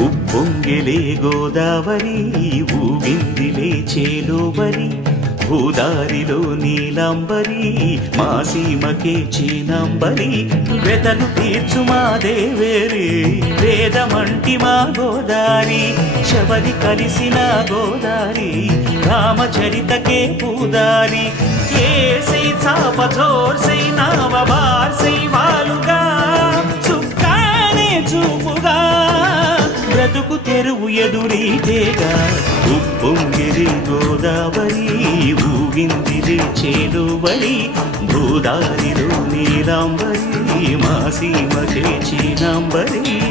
ఉప్పొంగెలే గోదావరి ఊగిందిలే చేలోబరి భూదారిలో నీలాంబరి మా సీమకే చీనాంబరి వెతలు తీర్చు మా దేవేరి వేదమంటి మా గోదారి శబరి కలిసిన గోదారి రామచరితకే పూదారి ఏసై చాప జోర్సై నావ బార్సై వాలుగా చుక్కానే చూపుగా బ్రతుకు తెరువు ఎదురీతేగా ఉప్పొంగిరి గోదావరి ఊగిందిరి చేలువరి భూదారిలో నీలాంబరి మా సీమకే చీనాంబరి